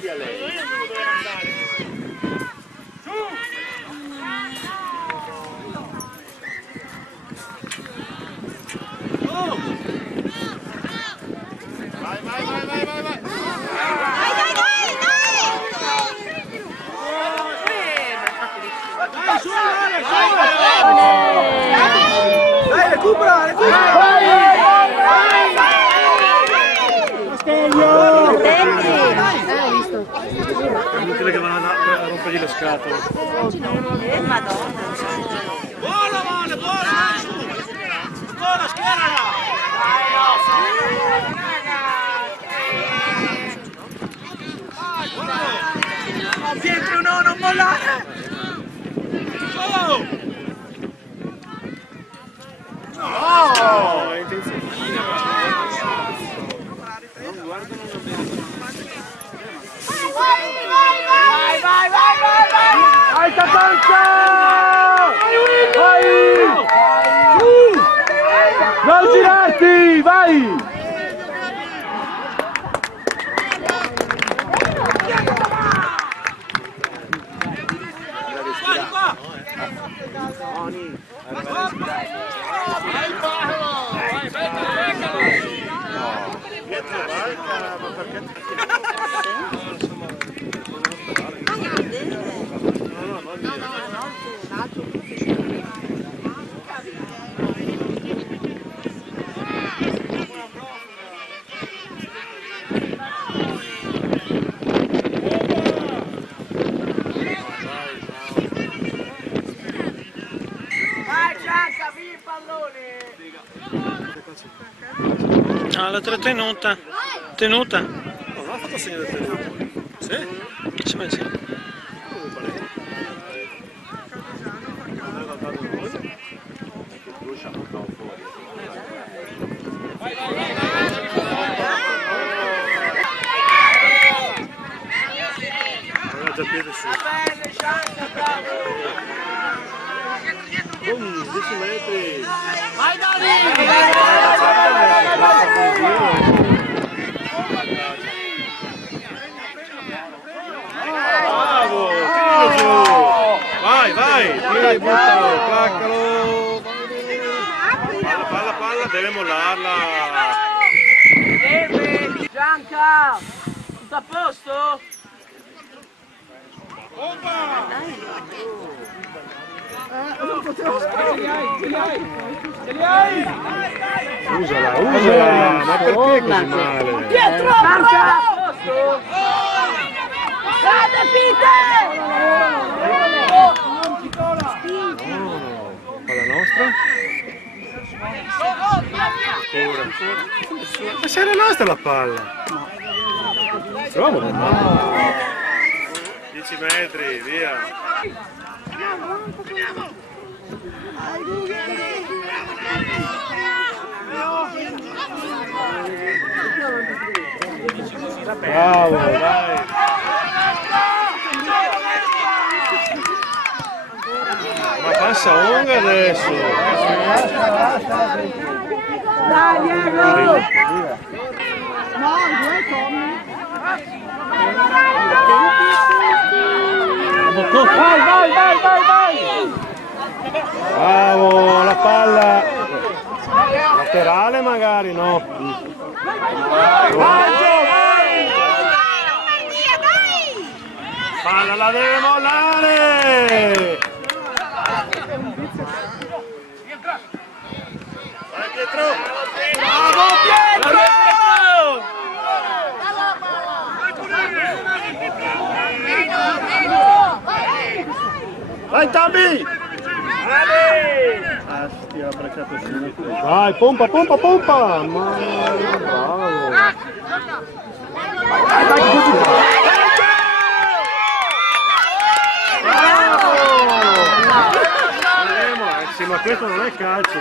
via lei. Vai, vai, vai, vai, vai, vai. Dai, su, dai, recupera, recupera. È inutile che vanno a rompergli le scatole. Madonna. Buona, Vale, buona, dai, su. Buona, schierala. Pietro, no, non mollare. Oh! No! È intenzione. Vai, vai, vai, vai, vai! Vai, Tatanza! Vai! Non girarti, vai! Ah, la trattenuta. Tenuta. Non ha fatto segno del telefono. Sì? Sì, ma sì. Già piede su. 10 metri. Vai, Dani! Bravo, tiralo giù. Vai, vai, tira e buttalo, placcalo. Palla, palla, palla, deve mollarla. Gianca! Tutto a posto? Usala, usala, ma perché così male? Pietro! Bravo! Grande Peter! Palla nostra? Ancora. Ma se era nostra la palla! Proviamo con mano. 10 metri, via! Bravo, dai! Ma passa Onga adesso! Dai, Diego! No, due Vai, vai, vai, vai, vai! Bravo, la palla! Laterale magari, no? Vai! Palla la deve mollare! Vai Pietro! Bravo Pietro! Vai Tabi! Vai, pompa, pompa, pompa! Ma bravo! Vai, sì, ma questo non è calcio!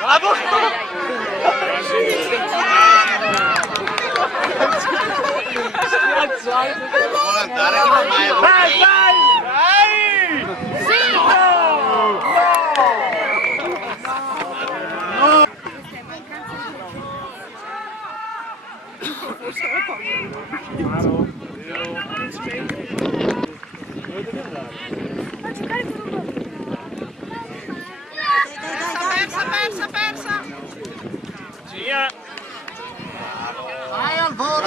Bravo! Persa! Sia! Vai al volo!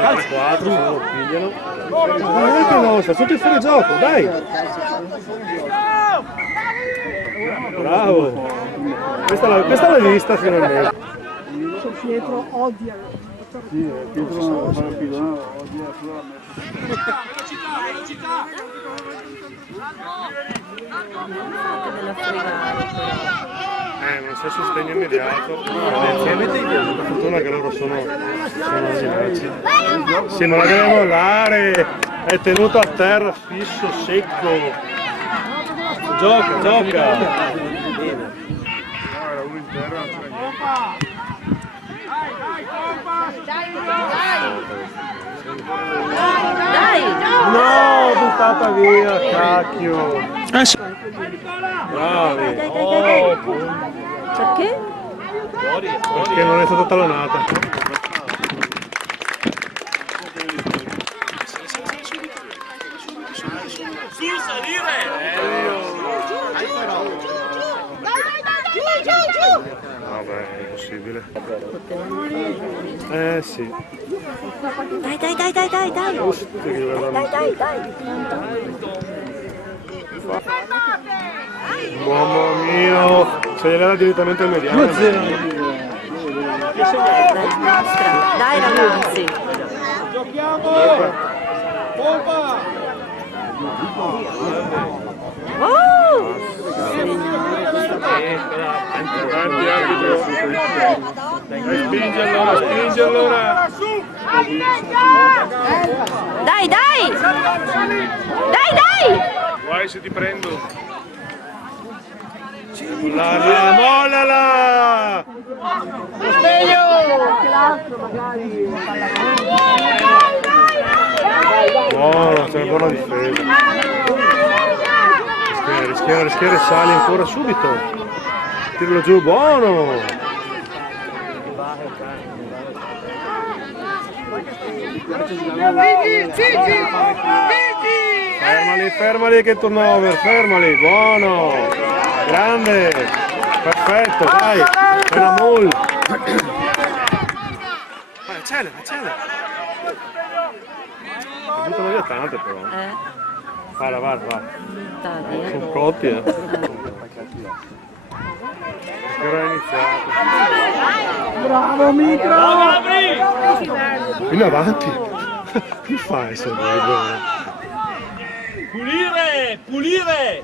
Al 4, pigliano. Veramente no, sta sotto il fuori gioco, dai! Bravo! Questa l'hai vista finalmente. Pietro odia. Sì, Pietro fa il pilone, odia la Della fregare Non c'è sostegno immediato. Per fortuna che loro sono diversi. Sì, non la deve mollare! È tenuto a terra, fisso, secco. Gioca, gioca! Dai! No, buttata via, cacchio! Sì. Bravi! Dai. Perché? Perché non è stata talonata. Sul salire! Vabbè, è impossibile. Sì. Dai. Uomo mio, se gliela direttamente al mediano. Dai ragazzi! Giochiamo! Pompa! Oh! Grandi arbitro. Spingi allora. Dai! Guai se ti prendo. Mollala! Buono, c'è una buona difesa. Rischiare, sali ancora subito. Tiralo giù, buono! Fermali che turnover, fermali, buono! Grande! Perfetto, dai! È una mole! Vai, accelera! Buttano via tante però. Vai. Dai, Sono cotti, Che ora è iniziato. Bravo Micro! Vieni avanti! Che fai se vuoi buono? Pulire!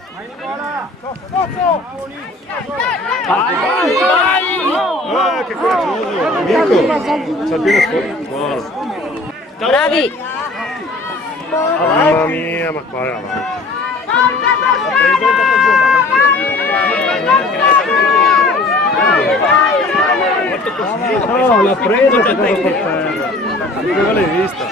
Vai! Che coraggioso! Amico! C'ha il piede fuori! Buono! bravi! Mamma mia, ma qua è avanti! No, l'ha preso che cosa per terra! Dove l'hai vista?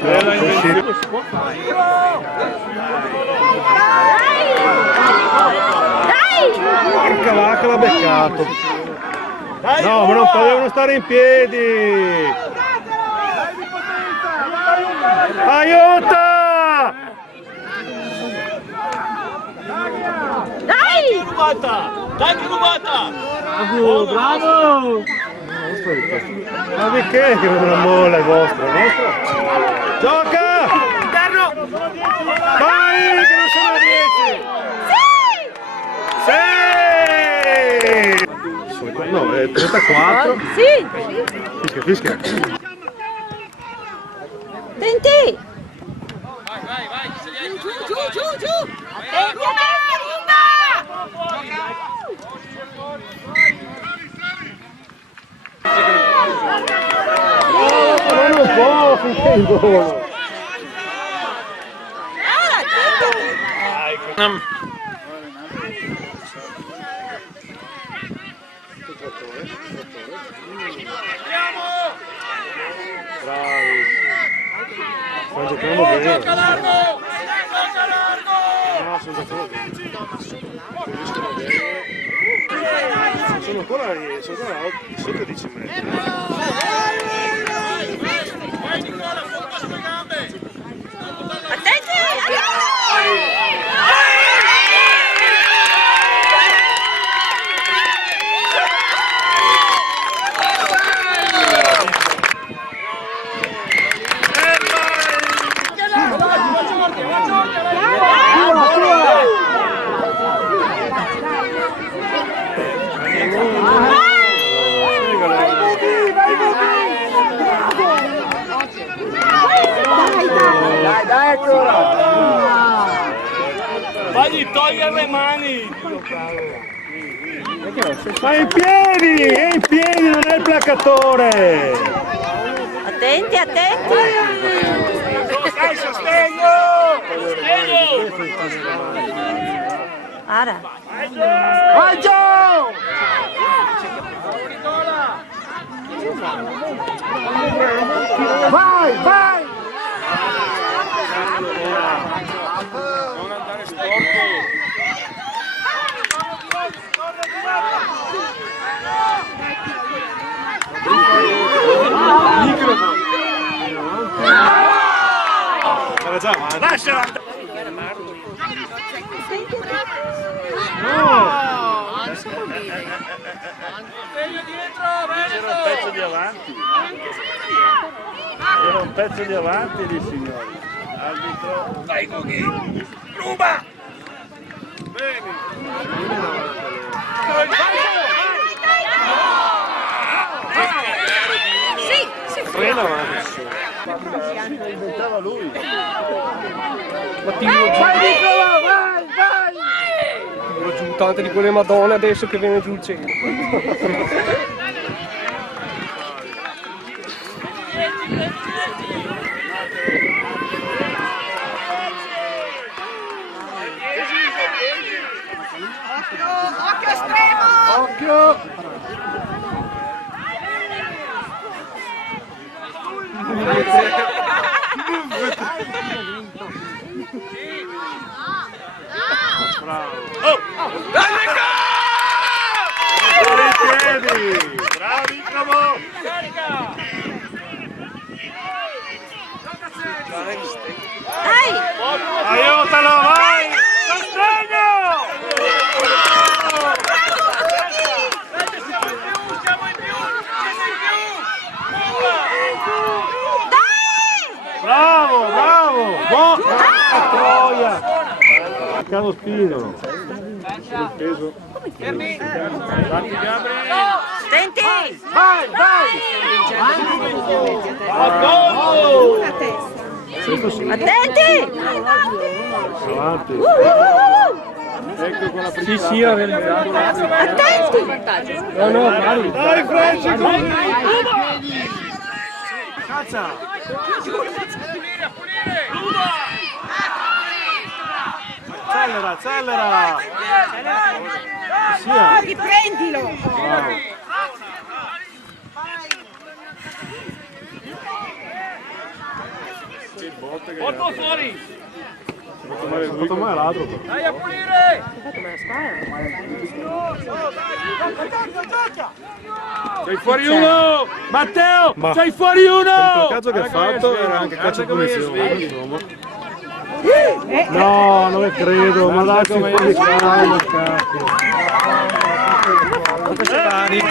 Bella invenzione! Porca vacca, l'ha beccato! No, ma non potevano stare in piedi! Aiuta! Dai! Rubata! Bravo! Ma di che non una molla è vostra? Gioca! Interno! Vai, che non sono a 10! Sì! No, è 34. Sì! Fischia. Tenti! Vai! Giù! Ma non può finché il gol! Andiamo! stanno giocando bene. Gioca largo! No, sono d'accordo. Sono ancora sotto 10 metri. Vai Nicola, foto sulle gambe! Attenti! Dai ancora! Fagli togliere le mani! Ma è in piedi, non è il placatore! Attenti, attenti! Dai, sostegno! Ara. Vai Gio! Vai, vai! Non andare sporco! Era già avanti. Lasciala! C'era un pezzo di avanti. C'era un pezzo di avanti lì, signori. Arbitro. Dai Gughi! Ruba! Frena avanti. Inventava lui. Vai Nicola, vai, vai! Ho giù tante di quelle madonne adesso che viene giù il cielo. Occhio estremo! Occhio! Bravi, bravo! Dai! Aiutalo, vai! Sostegno! Siamo in più! Bravo, bravo! Troia! Cano spino! Il peso. Attenti! Vai, vai! Questo sì. Attenti! Avanti. Ecco con la Sì, sì, Attenti! no, no, vai. Dai, Franci! Cazza! Accelera, accelera! Sia! Riprendilo! Bravo. Porto fuori! Ha fatto male l'altro. Dai a pulire! Sei fuori uno! Matteo! Ma- Sei fuori Il uno! calcio che ha fatto era anche calcio di punizione, insomma. No, non ne credo, ma dai, si fuori calma, cacchio. Quanto sei